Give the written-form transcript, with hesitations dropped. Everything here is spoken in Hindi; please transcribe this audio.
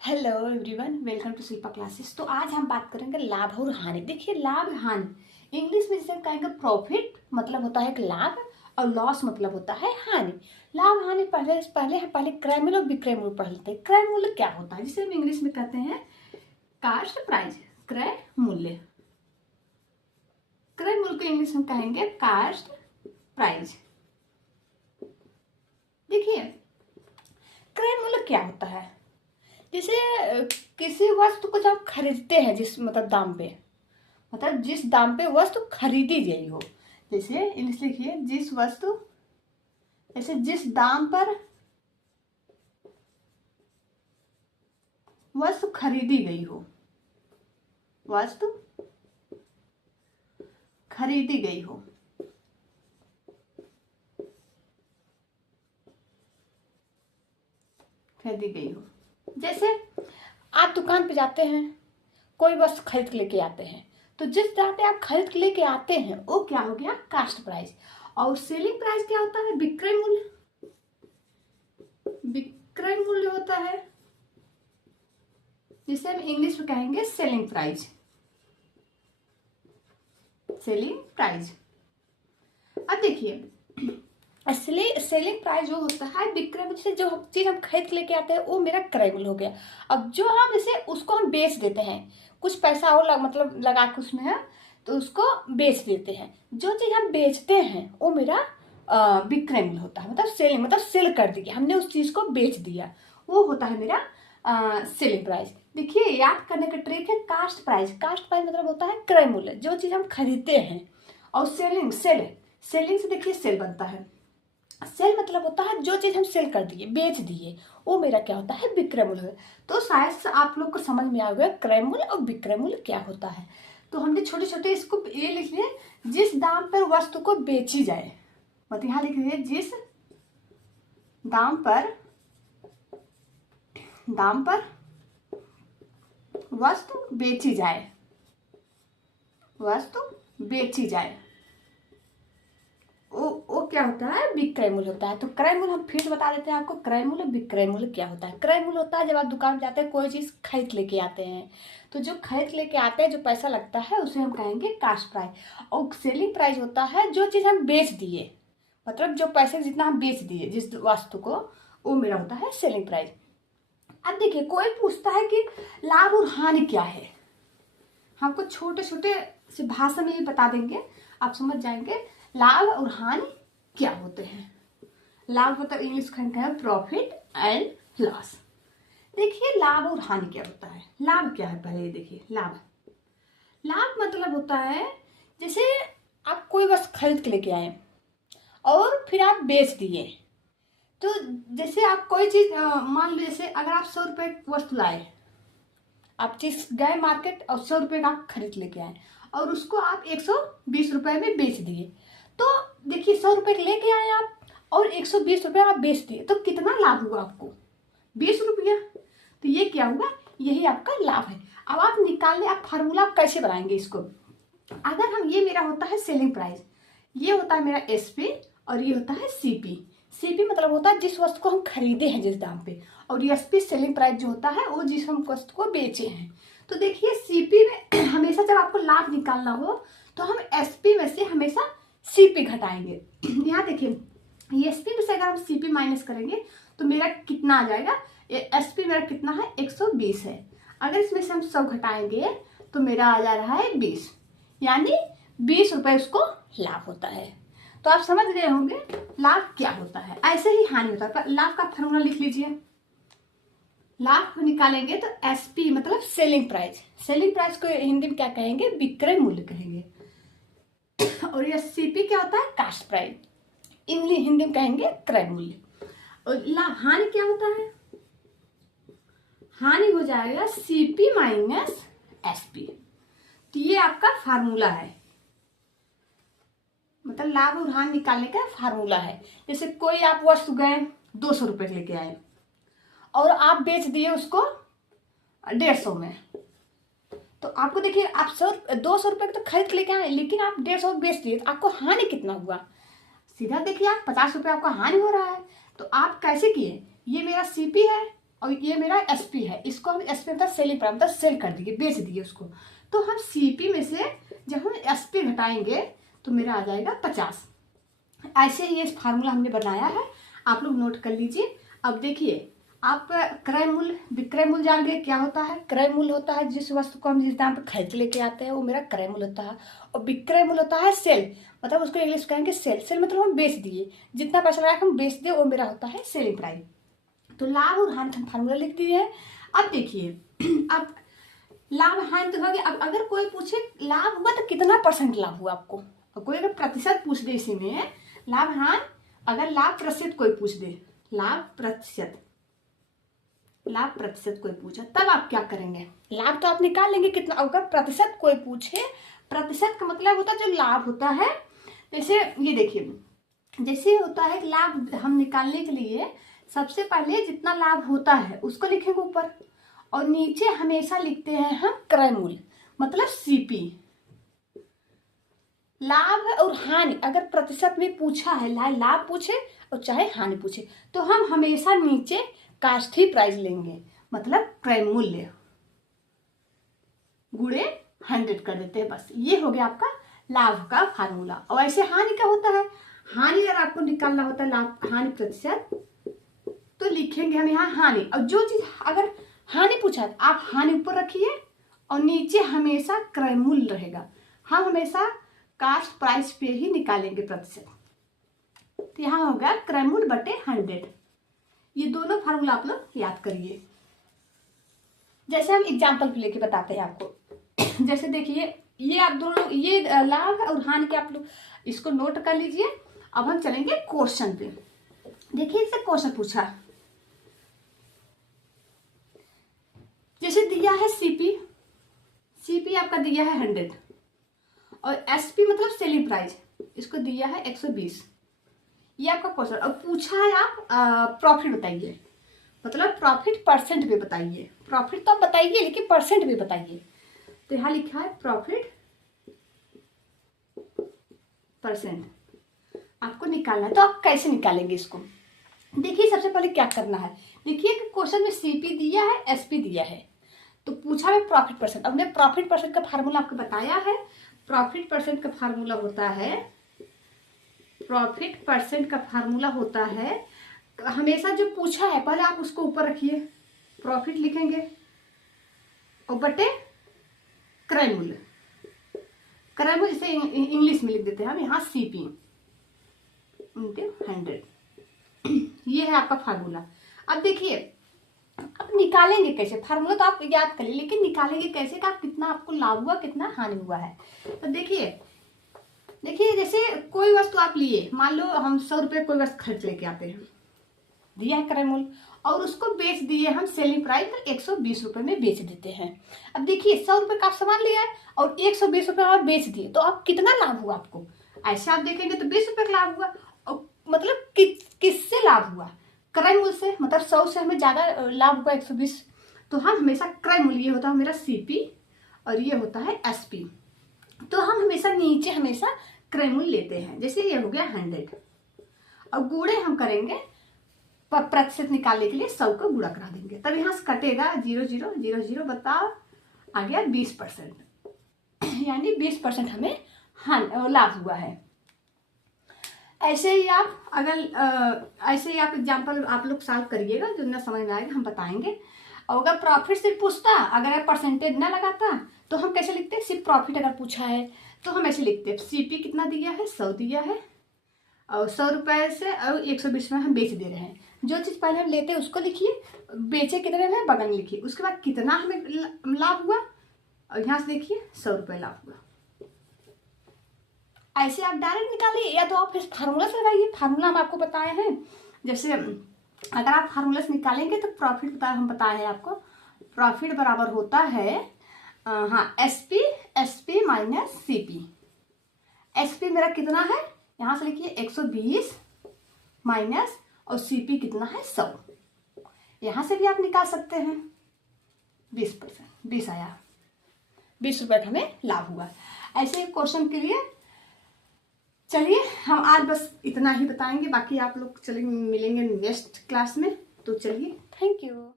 Hello everyone, welcome to Shilpa classes. तो आज हम बात करेंगे लाभ और हानि। देखिए, लाभ हानि इंग्लिश में जैसे कहेंगे प्रॉफिट मतलब होता है एक लाभ, और लॉस मतलब होता है हानि। लाभ हानि पहले क्रय मूल्य और विक्रय मूल्य पढ़ते हैं। क्रय मूल्य क्या होता है, जिसे हम इंग्लिश में कहते हैं कास्ट प्राइस। क्रय मूल्य, क्रय मूल्य को इंग्लिश में कहेंगे कास्ट प्राइस। देखिए, क्रय मूल्य क्या होता है, जैसे किसी वस्तु को जब खरीदते हैं जिस मतलब दाम पे, मतलब जिस दाम पे वस्तु खरीदी गई हो। जैसे इंग्लिश लिखिए, जिस दाम पर वस्तु खरीदी गई हो, वस्तु खरीदी गई हो। खरीदी गई हो, जैसे आप दुकान पे जाते हैं, कोई वस्तु खरीद के लेके आते हैं, तो जिस दाम पे आप खरीद के लेके आते हैं वो क्या हो गया, कास्ट प्राइस। और सेलिंग प्राइस क्या होता है, विक्रय मूल्य। विक्रय मूल्य होता है जिसे हम इंग्लिश में कहेंगे सेलिंग प्राइस। Selling price. अब देखिए, इसलिए सेलिंग प्राइस जो होता है विक्रय मूल्य से जो चीज हम खरीद के लेके आते हैं वो मेरा क्रय मूल्य हो गया। अब जो हम इसे उसको हम बेच देते हैं, कुछ पैसा और मतलब लगा के उसमें है, तो उसको बेच देते हैं। जो चीज हम बेचते हैं वो मेरा विक्रय मूल्य होता है, मतलब सेलिंग, मतलब सेल कर दिया हमने, उस चीज को बेच दिया, वो होता है मेरा सेलिंग प्राइस। देखिए, याद करने का ट्रिक है कास्ट प्राइस। कास्ट प्राइस मतलब होता है क्रय मूल्य, जो चीज हम खरीदते हैं। और सेलिंग से देखिए सेल बनता है। सेल मतलब होता है जो चीज हम सेल कर दिए, बेच दिए, वो मेरा क्या होता है, विक्रय मूल्य। तो शायद से आप लोग को समझ में आ गया क्रय मूल्य और विक्रय मूल्य क्या होता है। तो हमने छोटे छोटे इसको ये लिख लिए, जिस दाम पर वस्तु को बेची जाए, मतलब यहाँ लिख लीजिए जिस दाम पर वस्तु बेची जाए, वस्तु बेची जाए, वो क्या होता है, विक्रय मूल्य होता है। तो क्रय मूल्य हम फिर से बता देते हैं आपको, क्रय मूल्य विक्रय मूल्य क्या होता है। क्रय मूल्य होता है जब आप दुकान में जाते हैं, कोई चीज खरीद लेके आते हैं, तो जो खरीद लेके आते हैं जो पैसा लगता है उसे हम कहेंगे कास्ट प्राइस। और सेलिंग प्राइस होता है जो चीज हम बेच दिए, मतलब जो पैसे जितना हम बेच दिए जिस वस्तु को, वो मेरा होता है सेलिंग प्राइस। अब देखिए, कोई पूछता है कि लाभ और हानि क्या है, हमको छोटे छोटे से भाषा में ही बता देंगे, आप समझ जाएंगे लाभ और हानि क्या होते हैं। लाभ मतलब इंग्लिश कहते हैं प्रॉफिट एंड लॉस। देखिए, लाभ और हानि क्या होता है। लाभ क्या है, पहले ये देखिए, लाभ मतलब होता है जैसे आप कोई वस्तु खरीद के लेके आए और फिर आप बेच दिए। तो जैसे आप कोई चीज मान लो, जैसे अगर आप 100 रुपए वस्तु लाए, आप चीज गए मार्केट और 100 रुपए का खरीद लेके आए और उसको आप 120 रुपए में बेच दिए। तो देखिए, 100 रुपए लेके आए आप और 120 रुपए आप बेच दिए, तो कितना लाभ हुआ आपको, 20 रुपया। तो ये क्या हुआ, यही आपका लाभ है। अब आप निकालने, आप फार्मूला आप कैसे बनाएंगे इसको। अगर हम, ये मेरा होता है सेलिंग प्राइस, ये होता है मेरा एसपी, और ये होता है सीपी। सीपी मतलब होता है जिस वस्तु को हम खरीदे हैं जिस दाम पे, और एसपी सेलिंग प्राइस जो होता है वो जिस हम वस्तु को बेचे हैं। तो देखिए, सीपी में हमेशा जब आपको लाभ निकालना हो तो हम एसपी में से हमेशा सीपी घटाएंगे। यहाँ देखिए, एसपी में से अगर हम सीपी माइनस करेंगे तो मेरा कितना आ जाएगा, एसपी मेरा कितना है, 120 है। अगर इसमें से हम 100 घटाएंगे तो मेरा आ जा रहा है 20, यानी 20 रुपए उसको लाभ होता है। तो आप समझ गए होंगे लाभ क्या होता है। ऐसे ही हानि होता है। लाभ का फॉर्मूला लिख लीजिए। लाभ को निकालेंगे तो एसपी मतलब सेलिंग प्राइस, सेलिंग प्राइस को हिंदी में क्या कहेंगे, विक्रय मूल्य कहेंगे। और ये सीपी क्या होता है, कास्ट प्राइस, इंग्लिश हिंदी में कहेंगे क्रय मूल्य। और हानि क्या होता है, हानि हो जाएगा सीपी माइनस एसपी। तो ये आपका फार्मूला है, मतलब लाभ और हानि निकालने का फार्मूला है। जैसे कोई आप वस्तु गए 200 रुपए लेके आए और आप बेच दिए उसको 150 में, तो आपको देखिए, आप 200 रुपए तो खरीद के लेके आए, लेकिन आप 150 बेच दिए, तो आपको हानि कितना हुआ, सीधा देखिए आप 50 रुपए आपका हानि हो रहा है। तो आप कैसे किए, ये मेरा सीपी है और ये मेरा एसपी है, इसको हम एसपी मतलब सेलिंग प्राइस मतलब सेल कर दिए, बेच दिए उसको। तो हम सीपी में से जब हम एसपी घटाएंगे तो मेरा आ जाएगा 50। ऐसे ही ये फार्मूला हमने बनाया है, आप लोग नोट कर लीजिए। अब देखिए, आप क्रय मूल्य विक्रय मूल्य जान गए क्या होता है। क्रय मूल्य होता है जिस वस्तु को हम जिस दाम पर खरीद लेके आते हैं, वो मेरा क्रय मूल्य होता है। और विक्रय मूल्य होता है सेल, मतलब उसको इंग्लिश कहेंगे सेल। सेल मतलब हम बेच दिए, जितना पैसा लगा हम बेच दिए, वो मेरा होता है सेलिंग प्राइस। तो लाभ और हानि हम फार्मूला लिख दिए है। अब देखिए, अब लाभ हानि तो हो गया। अब अगर कोई पूछे लाभ हुआ तो कितना % लाभ हुआ आपको, और कोई अगर प्रतिशत पूछ दे इसी में लाभ हानि, अगर लाभ प्रतिशत कोई पूछ दे, लाभ प्रतिशत कोई पूछे, तब आप क्या करेंगे। लाभ तो आप निकाल लेंगे कितना। अगर प्रतिशत कोई पूछे, प्रतिशत का मतलब होता है जो लाभ होता है। जैसे ये देखिए, जैसे होता है कि लाभ हम निकालने के लिए सबसे पहले जितना लाभ होता है उसको लिखेंगे ऊपर, और नीचे हमेशा लिखते हैं हम क्रय मूल्य मतलब सीपी। लाभ और हानि अगर प्रतिशत में पूछा है, लाभ पूछे और चाहे हानि पूछे, तो हम हमेशा नीचे कास्ट ही प्राइस लेंगे, मतलब क्रय मूल्य गुणे 100 कर देते हैं। बस ये हो गया आपका लाभ का फार्मूला। और ऐसे हानि का होता है, हानि अगर आपको निकालना होता है लाभ हानि प्रतिशत, तो लिखेंगे हम यहाँ हानि। और जो चीज अगर हानि पूछा है आप हानि ऊपर रखिए और नीचे हमेशा क्रय मूल्य रहेगा। हम हमेशा कास्ट प्राइस पे ही निकालेंगे प्रतिशत। तो यहाँ हो गया क्रय मूल्य बटे 100। ये दोनों फार्मूला आप लोग याद करिए। जैसे हम एग्जाम्पल पे लेके बताते हैं आपको। जैसे देखिए, ये आप दोनों ये लाभ और हानि के आप लोग इसको नोट कर लीजिए। अब हम चलेंगे क्वेश्चन पे। देखिए, इससे क्वेश्चन पूछा, जैसे दिया है सीपी आपका दिया है 100 और एसपी मतलब सेलिंग प्राइस इसको दिया है 120। ये आपका क्वेश्चन। और पूछा है आप प्रॉफिट बताइए, मतलब प्रॉफिट % पे बताइए। प्रॉफिट तो आप बताइए लेकिन % पे बताइए। तो यहाँ लिखा है प्रॉफिट % आपको निकालना है। तो आप कैसे निकालेंगे इसको। देखिए, सबसे पहले क्या करना है। देखिए कि क्वेश्चन में सीपी दिया है, एसपी दिया है, तो पूछा है प्रॉफिट %। अब मैंने प्रॉफिट % का फार्मूला आपको बताया है। प्रॉफिट % का फार्मूला होता है, प्रॉफिट % का फार्मूला होता है, हमेशा जो पूछा है पहले आप उसको ऊपर रखिए, प्रॉफिट लिखेंगे और बटे क्रय मूल्य। क्रय मूल्य जैसे इंग्लिश में लिख देते हैं हम यहाँ सीपी × 100। ये है आपका फार्मूला। अब देखिए, अब निकालेंगे कैसे। फार्मूला तो आप याद करिए, लेकिन निकालेंगे कैसे कि आप कितना आपको लाभ हुआ कितना हानि हुआ है। तो देखिए जैसे कोई वस्तु आप लिए, मान लो हम 100 रुपये कोई वस्तु खर्च लेके आते हैं, दिया है क्रय मूल्य, और उसको बेच दिए हम सेलिंग प्राइस 120 रुपये में बेच देते हैं। अब देखिए, 100 रुपये का आप सामान लिया है और 120 रुपये और बेच दिए, तो आप कितना लाभ हुआ आपको। ऐसे आप देखेंगे तो 20 रुपये का लाभ हुआ। और मतलब किससे लाभ हुआ, क्रय मूल्य से। मतलब 100 से हमें ज्यादा लाभ हुआ 120। तो हम हमेशा क्रय मूल्य, ये होता है मेरा सीपी और ये होता है एसपी, तो हम हमेशा नीचे हमेशा क्रय मूल्य लेते हैं। जैसे ये हो गया 100 और गुणे हम करेंगे प्रतिशत निकालने के लिए 100 को गुणा करा देंगे, तब यहाँ से कटेगा 0 0 0 0, बताओ आ गया 20%, यानी 20% हमें लाभ हुआ है। ऐसे ही आप अगर ऐसे ही आप एग्जाम्पल आप लोग सॉल्व करिएगा, जो ना समझ में आएगा हम बताएंगे। और अगर प्रॉफिट से पूछता, अगर % ना लगाता, तो हम कैसे लिखते, सिर्फ प्रॉफिट अगर पूछा है तो हम ऐसे लिखते हैं सीपी कितना दिया है 100 दिया है, और 100 रुपये से और 120 में हम बेच दे रहे हैं। जो चीज़ पहले हम लेते हैं उसको लिखिए, बेचे कितने में बगल में लिखिए, उसके बाद कितना हमें लाभ हुआ, और यहाँ से देखिए 100 रुपये लाभ हुआ। ऐसे आप डायरेक्ट निकालिए, या तो आप फिर फार्मूला से लगाइए। फार्मूला हम आपको बताए हैं, जैसे अगर आप फार्मूला से निकालेंगे तो प्रॉफिट हम बताए हैं आपको, प्रॉफिट बराबर होता है एसपी माइनस सीपी। एसपी मेरा कितना है, यहाँ से लिखिए 120 माइनस, और सीपी कितना है 100। यहाँ से भी आप निकाल सकते हैं 20%, 20 आया, 20 रुपये हमें लाभ हुआ। ऐसे क्वेश्चन के लिए चलिए हम आज बस इतना ही बताएंगे, बाकी आप लोग चलेंगे मिलेंगे नेक्स्ट क्लास में। तो चलिए, थैंक यू।